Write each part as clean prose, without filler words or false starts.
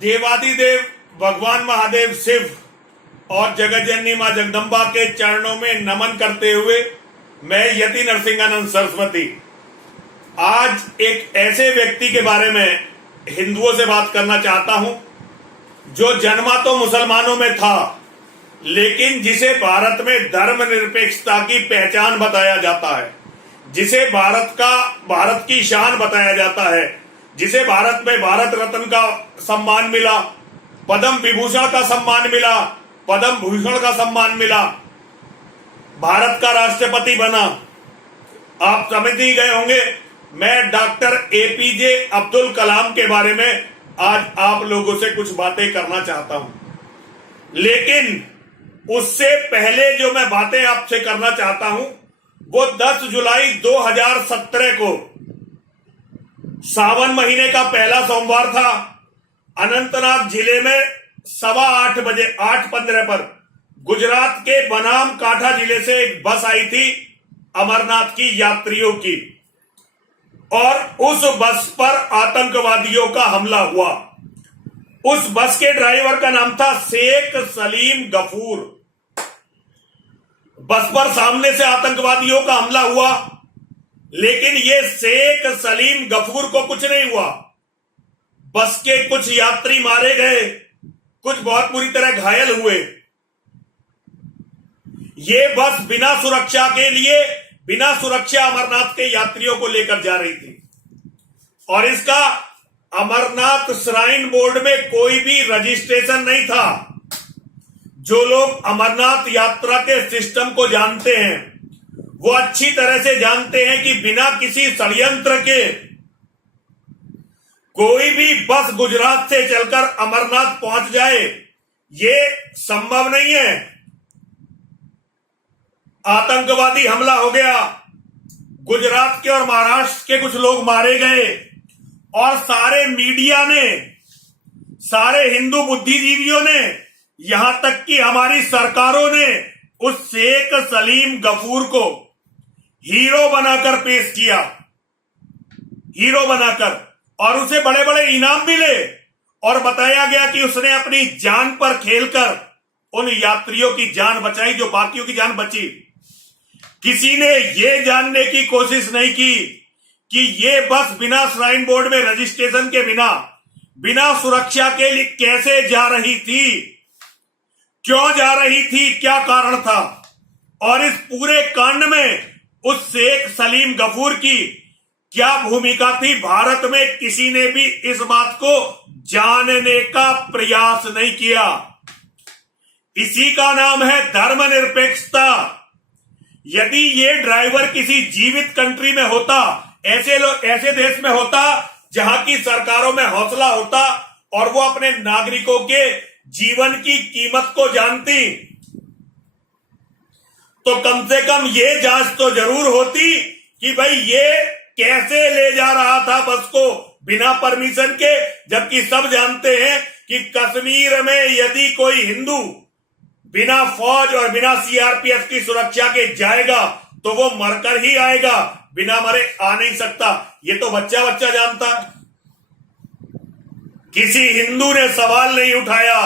देवादिदेव भगवान महादेव शिव और जगतजननी मां जगदम्बा के चरणों में नमन करते हुए मैं यति नरसिंहानंद सरस्वती आज एक ऐसे व्यक्ति के बारे में हिंदुओं से बात करना चाहता हूं जो जन्मा तो मुसलमानों में था, लेकिन जिसे भारत में धर्मनिरपेक्षता की पहचान बताया जाता है, जिसे भारत की शान बताया जाता है, जिसे भारत में भारत रत्न का सम्मान मिला, पद्म विभूषण का सम्मान मिला, पद्म भूषण का सम्मान मिला, भारत का राष्ट्रपति बना। आप समझ ही गए होंगे मैं डॉक्टर एपीजे अब्दुल कलाम के बारे में आज आप लोगों से कुछ बातें करना चाहता हूं, लेकिन उससे पहले जो मैं बातें आपसे करना चाहता हूं वो 10 जुलाई 2017 को सावन महीने का पहला सोमवार था। अनंतनाग जिले में 8:15 बजे 8:15 पर गुजरात के बनाम काठा जिले से एक बस आई थी अमरनाथ की यात्रियों की, और उस बस पर आतंकवादियों का हमला हुआ। उस बस के ड्राइवर का नाम था शेख सलीम गफूर। बस पर सामने से आतंकवादियों का हमला हुआ, लेकिन ये शेख सलीम गफूर को कुछ नहीं हुआ। बस के कुछ यात्री मारे गए, कुछ बहुत बुरी तरह घायल हुए। ये बस बिना सुरक्षा अमरनाथ के यात्रियों को लेकर जा रही थी, और इसका अमरनाथ श्राइन बोर्ड में कोई भी रजिस्ट्रेशन नहीं था। जो लोग अमरनाथ यात्रा के सिस्टम को जानते हैं वो अच्छी तरह से जानते हैं कि बिना किसी षड्यंत्र के कोई भी बस गुजरात से चलकर अमरनाथ पहुंच जाए, ये संभव नहीं है। आतंकवादी हमला हो गया, गुजरात के और महाराष्ट्र के कुछ लोग मारे गए, और सारे मीडिया ने, सारे हिंदू बुद्धिजीवियों ने, यहां तक कि हमारी सरकारों ने उस शेख सलीम गफूर को हीरो बनाकर पेश किया, हीरो बनाकर, और उसे बड़े बड़े इनाम मिले, और बताया गया कि उसने अपनी जान पर खेलकर उन यात्रियों की जान बचाई जो बाकियों की जान बची। किसी ने यह जानने की कोशिश नहीं की कि ये बस बिना श्राइन बोर्ड में रजिस्ट्रेशन के बिना सुरक्षा के लिए कैसे जा रही थी, क्यों जा रही थी, क्या कारण था, और इस पूरे कांड में उस शेख सलीम गफूर की क्या भूमिका थी। भारत में किसी ने भी इस बात को जानने का प्रयास नहीं किया। इसी का नाम है धर्मनिरपेक्षता। यदि ये ड्राइवर किसी जीवित कंट्री में होता, ऐसे देश में होता जहां की सरकारों में हौसला होता और वो अपने नागरिकों के जीवन की कीमत को जानती, तो कम से कम ये जांच तो जरूर होती कि भाई ये कैसे ले जा रहा था बस को बिना परमिशन के। जबकि सब जानते हैं कि कश्मीर में यदि कोई हिंदू बिना फौज और बिना सीआरपीएफ की सुरक्षा के जाएगा तो वो मरकर ही आएगा, बिना मरे आ नहीं सकता। ये तो बच्चा बच्चा जानता। किसी हिंदू ने सवाल नहीं उठाया,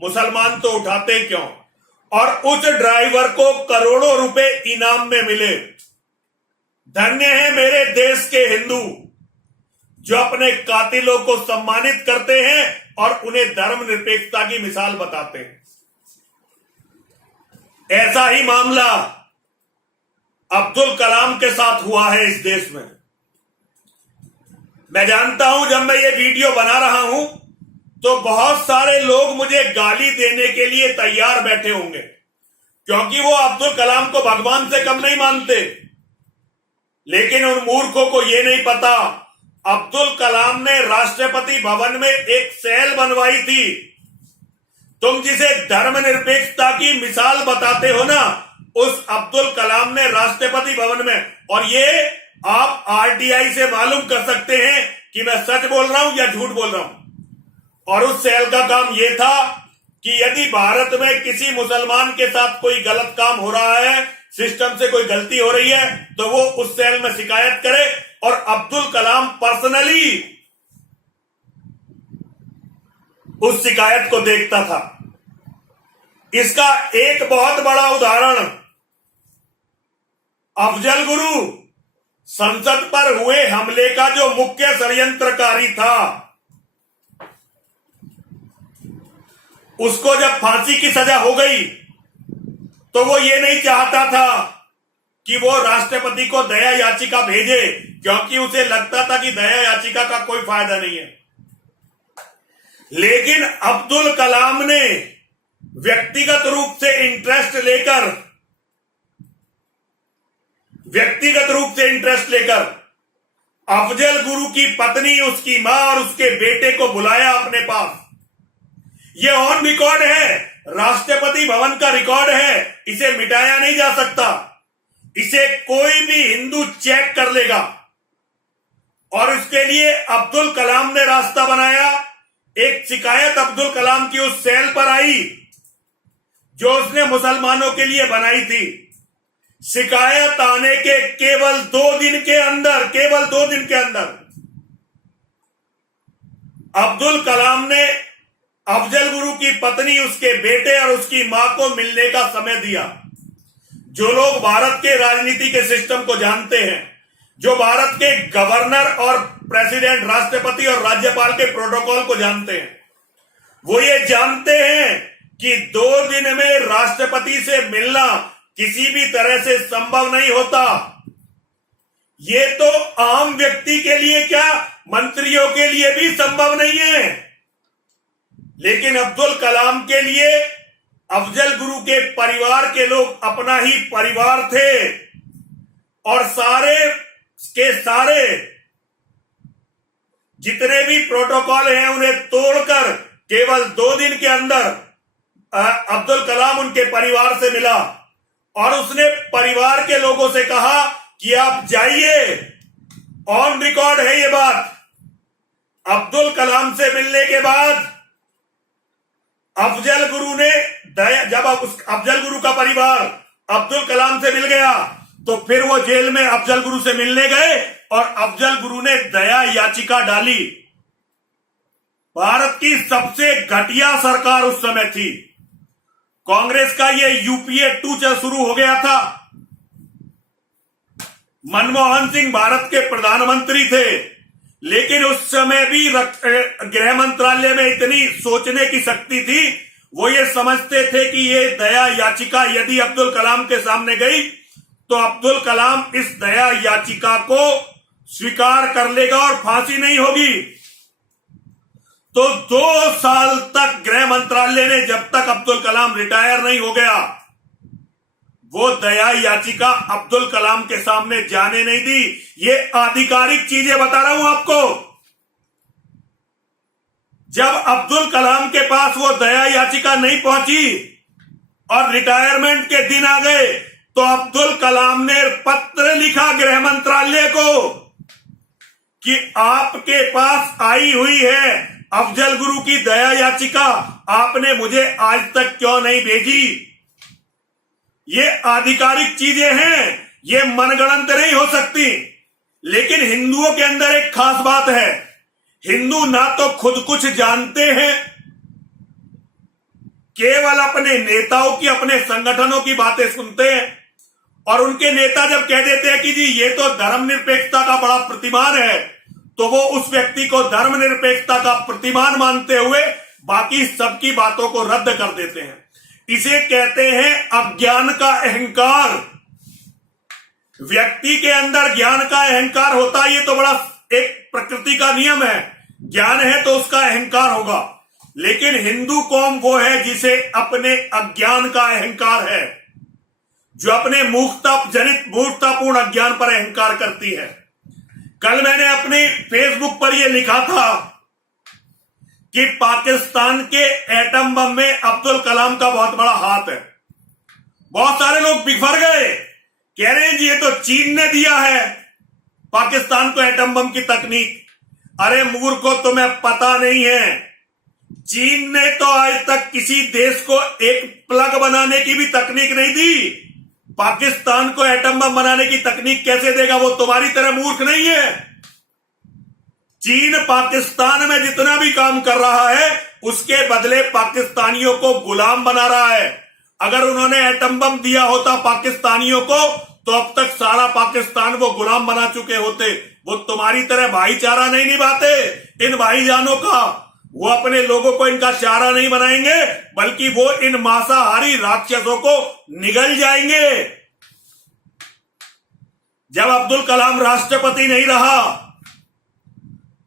मुसलमान तो उठाते क्यों। और उस ड्राइवर को करोड़ों रुपए इनाम में मिले। धन्य है मेरे देश के हिंदू जो अपने कातिलों को सम्मानित करते हैं और उन्हें धर्मनिरपेक्षता की मिसाल बताते हैं। ऐसा ही मामला अब्दुल कलाम के साथ हुआ है इस देश में। मैं जानता हूं जब मैं ये वीडियो बना रहा हूं तो बहुत सारे लोग मुझे गाली देने के लिए तैयार बैठे होंगे, क्योंकि वो अब्दुल कलाम को भगवान से कम नहीं मानते। लेकिन उन मूर्खों को ये नहीं पता अब्दुल कलाम ने राष्ट्रपति भवन में एक सेल बनवाई थी। तुम जिसे धर्मनिरपेक्षता की मिसाल बताते हो ना, उस अब्दुल कलाम ने राष्ट्रपति भवन में, और ये आप आरटीआई से मालूम कर सकते हैं कि मैं सच बोल रहा हूं या झूठ बोल रहा हूं। और उस सेल का काम यह था कि यदि भारत में किसी मुसलमान के साथ कोई गलत काम हो रहा है, सिस्टम से कोई गलती हो रही है, तो वो उस सेल में शिकायत करे, और अब्दुल कलाम पर्सनली उस शिकायत को देखता था। इसका एक बहुत बड़ा उदाहरण अफजल गुरु संसद पर हुए हमले का जो मुख्य षड्यंत्रकारी था, उसको जब फांसी की सजा हो गई तो वो ये नहीं चाहता था कि वो राष्ट्रपति को दया याचिका भेजे, क्योंकि उसे लगता था कि दया याचिका का कोई फायदा नहीं है। लेकिन अब्दुल कलाम ने व्यक्तिगत रूप से इंटरेस्ट लेकर अफजल गुरु की पत्नी, उसकी मां और उसके बेटे को बुलाया अपने पास। ये ऑन रिकॉर्ड है, राष्ट्रपति भवन का रिकॉर्ड है, इसे मिटाया नहीं जा सकता। इसे कोई भी हिंदू चेक कर लेगा। और इसके लिए अब्दुल कलाम ने रास्ता बनाया। एक शिकायत अब्दुल कलाम की उस सेल पर आई जो उसने मुसलमानों के लिए बनाई थी। शिकायत आने के केवल 2 दिन के अंदर अब्दुल कलाम ने अफजल गुरु की पत्नी, उसके बेटे और उसकी मां को मिलने का समय दिया। जो लोग भारत के राजनीति के सिस्टम को जानते हैं, जो भारत के गवर्नर और प्रेसिडेंट, राष्ट्रपति और राज्यपाल के प्रोटोकॉल को जानते हैं, वो ये जानते हैं कि 2 दिन में राष्ट्रपति से मिलना किसी भी तरह से संभव नहीं होता। ये तो आम व्यक्ति के लिए क्या, मंत्रियों के लिए भी संभव नहीं है। लेकिन अब्दुल कलाम के लिए अफजल गुरु के परिवार के लोग अपना ही परिवार थे और सारे के सारे जितने भी प्रोटोकॉल हैं उन्हें तोड़कर केवल 2 दिन के अंदर अब्दुल कलाम उनके परिवार से मिला और उसने परिवार के लोगों से कहा कि आप जाइए। ऑन रिकॉर्ड है ये बात। अब्दुल कलाम से मिलने के बाद अफजल गुरु ने जब अफजल गुरु का परिवार अब्दुल कलाम से मिल गया तो फिर वो जेल में अफजल गुरु से मिलने गए और अफजल गुरु ने दया याचिका डाली। भारत की सबसे घटिया सरकार उस समय थी। कांग्रेस का ये यूपीए 2 शुरू हो गया था। मनमोहन सिंह भारत के प्रधानमंत्री थे, लेकिन उस समय भी गृह मंत्रालय में इतनी सोचने की शक्ति थी, वो ये समझते थे कि ये दया याचिका यदि अब्दुल कलाम के सामने गई तो अब्दुल कलाम इस दया याचिका को स्वीकार कर लेगा और फांसी नहीं होगी। तो 2 साल तक गृह मंत्रालय ने, जब तक अब्दुल कलाम रिटायर नहीं हो गया, वो दया याचिका अब्दुल कलाम के सामने जाने नहीं दी। ये आधिकारिक चीजें बता रहा हूं आपको। जब अब्दुल कलाम के पास वो दया याचिका नहीं पहुंची और रिटायरमेंट के दिन आ गए तो अब्दुल कलाम ने पत्र लिखा गृह मंत्रालय को कि आपके पास आई हुई है अफजल गुरु की दया याचिका, आपने मुझे आज तक क्यों नहीं भेजी। ये आधिकारिक चीजें हैं, ये मनगढ़ंत नहीं हो सकती। लेकिन हिंदुओं के अंदर एक खास बात है, हिंदू ना तो खुद कुछ जानते हैं, केवल अपने नेताओं की, अपने संगठनों की बातें सुनते हैं और उनके नेता जब कह देते हैं कि जी ये तो धर्मनिरपेक्षता का बड़ा प्रतिमान है, तो वो उस व्यक्ति को धर्मनिरपेक्षता का प्रतिमान मानते हुए बाकी सबकी बातों को रद्द कर देते हैं। इसे कहते हैं अज्ञान का अहंकार। व्यक्ति के अंदर ज्ञान का अहंकार होता है, ये तो बड़ा एक प्रकृति का नियम है। ज्ञान है तो उसका अहंकार होगा। लेकिन हिंदू कौम वो है जिसे अपने अज्ञान का अहंकार है, जो अपने मूर्खतापूर्ण अज्ञान पर अहंकार करती है। कल मैंने अपने फेसबुक पर यह लिखा था कि पाकिस्तान के एटम बम में अब्दुल कलाम का बहुत बड़ा हाथ है। बहुत सारे लोग बिफर गए, कह रहे हैं जी ये तो चीन ने दिया है पाकिस्तान को एटम बम की तकनीक। अरे मूर्खों, तुम्हें पता नहीं है, चीन ने तो आज तक किसी देश को एक प्लग बनाने की भी तकनीक नहीं दी। पाकिस्तान को एटम बम बनाने की तकनीक कैसे देगा? वो तुम्हारी तरह मूर्ख नहीं है। चीन पाकिस्तान में जितना भी काम कर रहा है उसके बदले पाकिस्तानियों को गुलाम बना रहा है। अगर उन्होंने एटम बम दिया होता पाकिस्तानियों को तो अब तक सारा पाकिस्तान वो गुलाम बना चुके होते। वो तुम्हारी तरह भाईचारा नहीं निभाते इन भाईजानों का। वो अपने लोगों को इनका चारा नहीं बनाएंगे बल्कि वो इन मांसाहारी राक्षसों को निगल जाएंगे। जब अब्दुल कलाम राष्ट्रपति नहीं रहा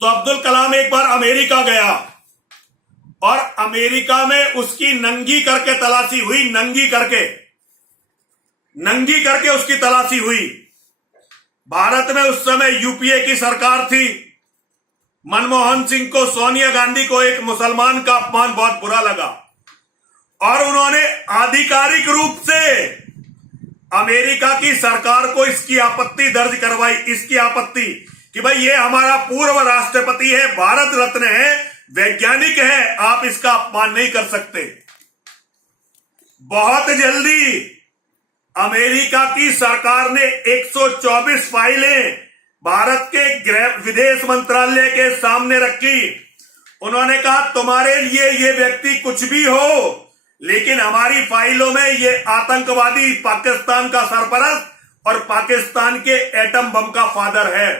तो अब्दुल कलाम एक बार अमेरिका गया और अमेरिका में उसकी नंगी करके तलाशी हुई। नंगी करके उसकी तलाशी हुई। भारत में उस समय यूपीए की सरकार थी। मनमोहन सिंह को, सोनिया गांधी को एक मुसलमान का अपमान बहुत बुरा लगा और उन्होंने आधिकारिक रूप से अमेरिका की सरकार को इसकी आपत्ति दर्ज करवाई। इसकी आपत्ति कि भाई ये हमारा पूर्व राष्ट्रपति है, भारत रत्न है, वैज्ञानिक है, आप इसका अपमान नहीं कर सकते। बहुत जल्दी अमेरिका की सरकार ने 124 फाइलें भारत के गृह विदेश मंत्रालय के सामने रखी। उन्होंने कहा तुम्हारे लिए ये व्यक्ति कुछ भी हो लेकिन हमारी फाइलों में ये आतंकवादी पाकिस्तान का सरपरस्त और पाकिस्तान के एटम बम का फादर है।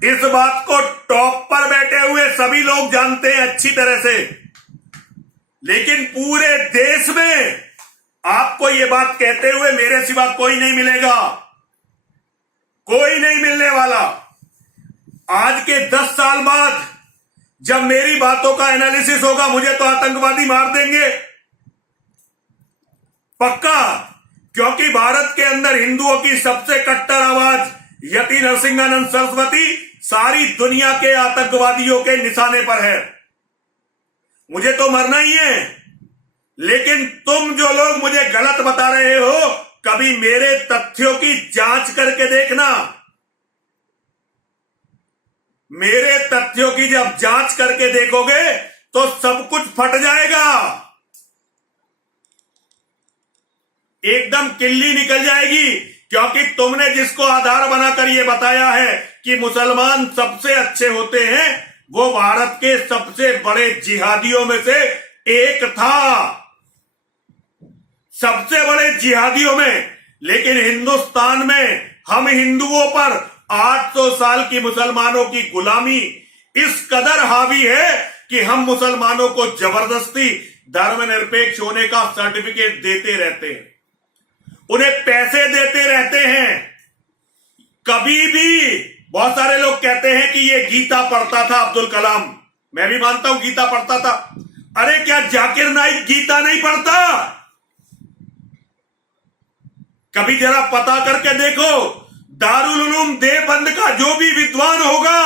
इस बात को टॉप पर बैठे हुए सभी लोग जानते हैं अच्छी तरह से, लेकिन पूरे देश में आपको ये बात कहते हुए मेरे सिवा कोई नहीं मिलेगा, कोई नहीं मिलने वाला। आज के 10 साल बाद जब मेरी बातों का एनालिसिस होगा मुझे तो आतंकवादी मार देंगे पक्का, क्योंकि भारत के अंदर हिंदुओं की सबसे कट्टर आवाज यति नरसिंहानंद सरस्वती सारी दुनिया के आतंकवादियों के निशाने पर है। मुझे तो मरना ही है, लेकिन तुम जो लोग मुझे गलत बता रहे हो कभी मेरे तथ्यों की जांच करके देखना। मेरे तथ्यों की जब जांच करके देखोगे तो सब कुछ फट जाएगा, एकदम किल्ली निकल जाएगी। क्योंकि तुमने जिसको आधार बनाकर यह बताया है कि मुसलमान सबसे अच्छे होते हैं वो भारत के सबसे बड़े जिहादियों में से एक था, सबसे बड़े जिहादियों में। लेकिन हिंदुस्तान में हम हिंदुओं पर 800 साल की मुसलमानों की गुलामी इस कदर हावी है कि हम मुसलमानों को जबरदस्ती धर्मनिरपेक्ष होने का सर्टिफिकेट देते रहते हैं, उन्हें पैसे देते रहते हैं। कभी भी बहुत सारे लोग कहते हैं कि ये गीता पढ़ता था अब्दुल कलाम, मैं भी मानता हूं गीता पढ़ता था। अरे क्या जाकिर नाइक गीता नहीं पढ़ता? कभी जरा पता करके देखो, दारुल उलूम देवबंद का जो भी विद्वान होगा,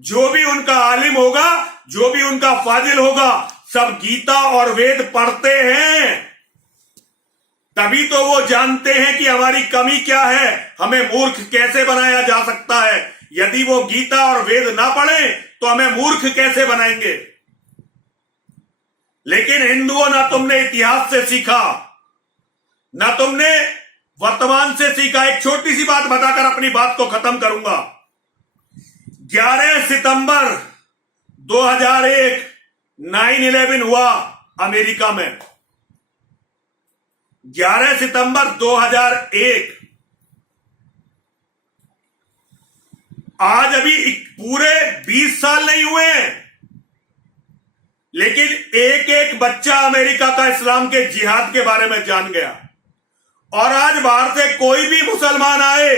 जो भी उनका आलिम होगा, जो भी उनका फाजिल होगा, सब गीता और वेद पढ़ते हैं। तभी तो वो जानते हैं कि हमारी कमी क्या है, हमें मूर्ख कैसे बनाया जा सकता है। यदि वो गीता और वेद ना पढ़े तो हमें मूर्ख कैसे बनाएंगे। लेकिन हिंदुओं, ना तुमने इतिहास से सीखा, ना तुमने वर्तमान से सीखा। एक छोटी सी बात बताकर अपनी बात को खत्म करूंगा। 11 सितंबर 2001 9/11 हुआ अमेरिका में। 11 सितंबर 2001। आज अभी पूरे 20 साल नहीं हुए, लेकिन एक एक बच्चा अमेरिका का इस्लाम के जिहाद के बारे में जान गया। और आज बाहर से कोई भी मुसलमान आए,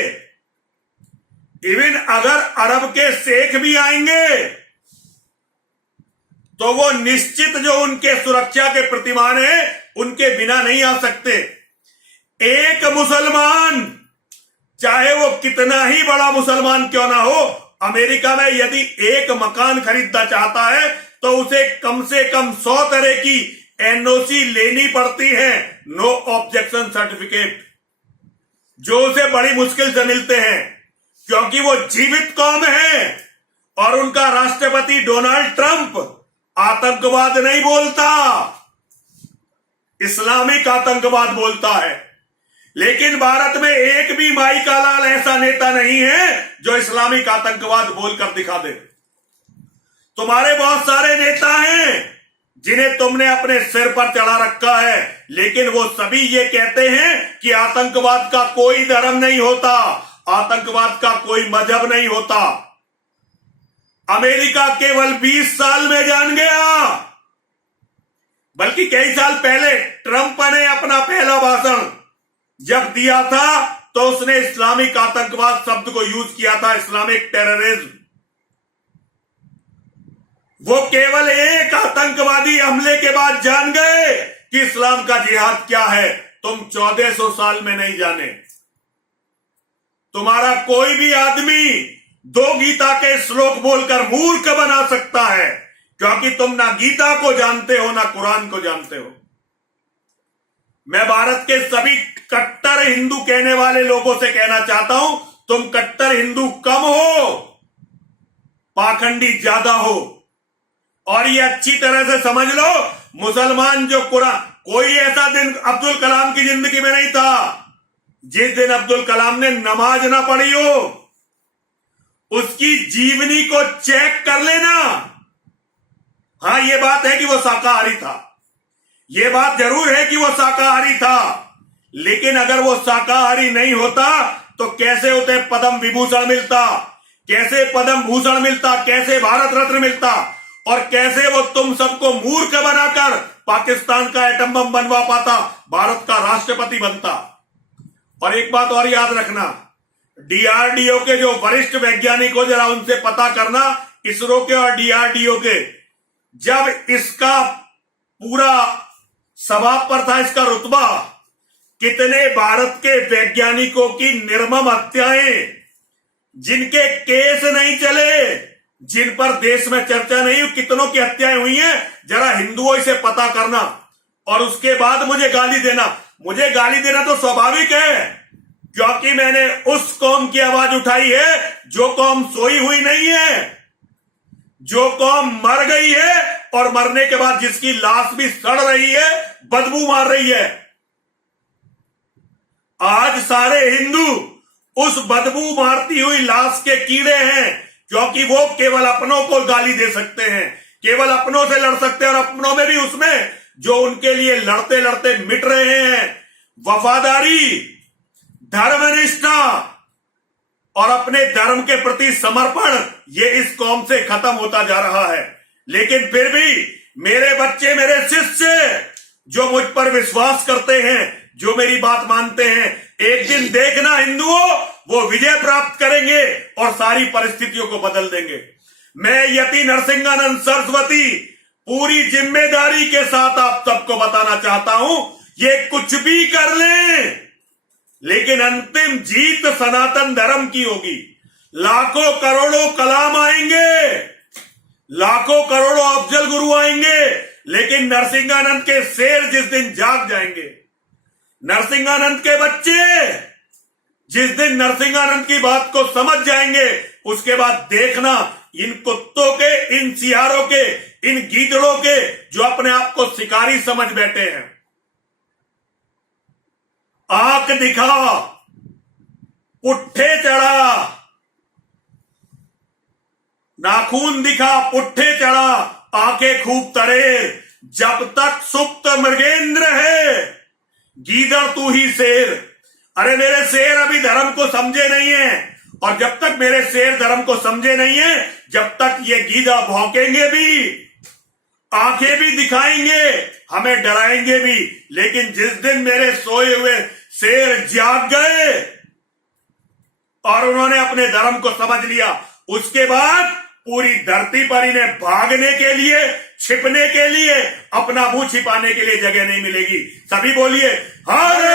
इवन अगर अरब के शेख भी आएंगे तो वो निश्चित जो उनके सुरक्षा के प्रतिमान है उनके बिना नहीं आ सकते। एक मुसलमान, चाहे वो कितना ही बड़ा मुसलमान क्यों ना हो, अमेरिका में यदि एक मकान खरीदना चाहता है तो उसे कम से कम 100 तरह की एनओसी लेनी पड़ती है, नो ऑब्जेक्शन सर्टिफिकेट, जो उसे बड़ी मुश्किल से मिलते हैं, क्योंकि वो जीवित कौम है। और उनका राष्ट्रपति डोनाल्ड ट्रंप आतंकवाद नहीं बोलता, इस्लामिक आतंकवाद बोलता है। लेकिन भारत में एक भी माई का लाल ऐसा नेता नहीं है जो इस्लामिक आतंकवाद बोलकर दिखा दे। तुम्हारे बहुत सारे नेता हैं जिन्हें तुमने अपने सिर पर चढ़ा रखा है, लेकिन वो सभी ये कहते हैं कि आतंकवाद का कोई धर्म नहीं होता, आतंकवाद का कोई मजहब नहीं होता। अमेरिका केवल 20 साल में जान गया, बल्कि कई साल पहले ट्रंप ने अपना पहला भाषण जब दिया था तो उसने इस्लामिक आतंकवाद शब्द को यूज किया था, इस्लामिक टेररिज्म। वो केवल एक आतंकवादी हमले के बाद जान गए कि इस्लाम का जिहाद क्या है। तुम 1400 साल में नहीं जाने। तुम्हारा कोई भी आदमी 2 गीता के श्लोक बोलकर मूर्ख बना सकता है, क्योंकि तुम ना गीता को जानते हो ना कुरान को जानते हो। मैं भारत के सभी कट्टर हिंदू कहने वाले लोगों से कहना चाहता हूं, तुम कट्टर हिंदू कम हो, पाखंडी ज्यादा हो। और ये अच्छी तरह से समझ लो, मुसलमान जो कुरान, कोई ऐसा दिन अब्दुल कलाम की जिंदगी में नहीं था जिस दिन अब्दुल कलाम ने नमाज ना पढ़ी हो। उसकी जीवनी को चेक कर लेना। हां, यह बात है कि वो शाकाहारी था, यह बात जरूर है कि वो शाकाहारी था, लेकिन अगर वो शाकाहारी नहीं होता तो कैसे उसे पद्म विभूषण मिलता, कैसे पद्म भूषण मिलता, कैसे भारत रत्न मिलता, और कैसे वो तुम सबको मूर्ख बनाकर पाकिस्तान का एटम बम बनवा पाता, भारत का राष्ट्रपति बनता। और एक बात और याद रखना, डीआरडीओ के जो वरिष्ठ वैज्ञानिक हो, जरा उनसे पता करना, इसरो के और डीआरडीओ के, जब इसका पूरा सभा पर था इसका रुतबा, कितने भारत के वैज्ञानिकों की निर्मम हत्याएं, जिनके केस नहीं चले, जिन पर देश में चर्चा नहीं हुई, कितनों की हत्याएं हुई हैं, जरा हिंदुओं से पता करना। और उसके बाद मुझे गाली देना। मुझे गाली देना तो स्वाभाविक है, क्योंकि मैंने उस कौम की आवाज उठाई है जो कौम सोई हुई नहीं है, जो कौम मर गई है और मरने के बाद जिसकी लाश भी सड़ रही है, बदबू मार रही है। आज सारे हिंदू उस बदबू मारती हुई लाश के कीड़े हैं, क्योंकि वो केवल अपनों को गाली दे सकते हैं, केवल अपनों से लड़ सकते हैं, और अपनों में भी उसमें जो उनके लिए लड़ते लड़ते मिट रहे हैं। वफादारी, धर्मनिष्ठा और अपने धर्म के प्रति समर्पण, ये इस कौम से खत्म होता जा रहा है। लेकिन फिर भी मेरे बच्चे, मेरे शिष्य जो मुझ पर विश्वास करते हैं, जो मेरी बात मानते हैं, एक दिन देखना हिंदुओं, वो विजय प्राप्त करेंगे और सारी परिस्थितियों को बदल देंगे। मैं यति नरसिंहानंद सरस्वती पूरी जिम्मेदारी के साथ आप सबको बताना चाहता हूं, ये कुछ भी कर लें, लेकिन अंतिम जीत सनातन धर्म की होगी। लाखों करोड़ों कलाम आएंगे, लाखों करोड़ों अफजल गुरु आएंगे, लेकिन नरसिंहानंद के शेर जिस दिन जाग जाएंगे, नरसिंहानंद के बच्चे जिस दिन नरसिंहानंद की बात को समझ जाएंगे, उसके बाद देखना इन कुत्तों के, इन सियारों के, इन गीदड़ों के, जो अपने आप को शिकारी समझ बैठे हैं, आंख दिखा, पुट्ठे चढ़ा, नाखून दिखा, पुट्ठे चढ़ा, आंखें खूब तरेर, जब तक सुप्त मृगेंद्र है, गीदड़ तू ही शेर। अरे मेरे शेर अभी धर्म को समझे नहीं है, और जब तक मेरे शेर धर्म को समझे नहीं है, जब तक ये गीदड़ भौंकेंगे भी, आंखें भी दिखाएंगे, हमें डराएंगे भी, लेकिन जिस दिन मेरे सोए हुए शेर जाग गए और उन्होंने अपने धर्म को समझ लिया, उसके बाद पूरी धरती पर इन्हें भागने के लिए, छिपने के लिए, अपना मुंह छिपाने के लिए जगह नहीं मिलेगी। सभी बोलिए हरे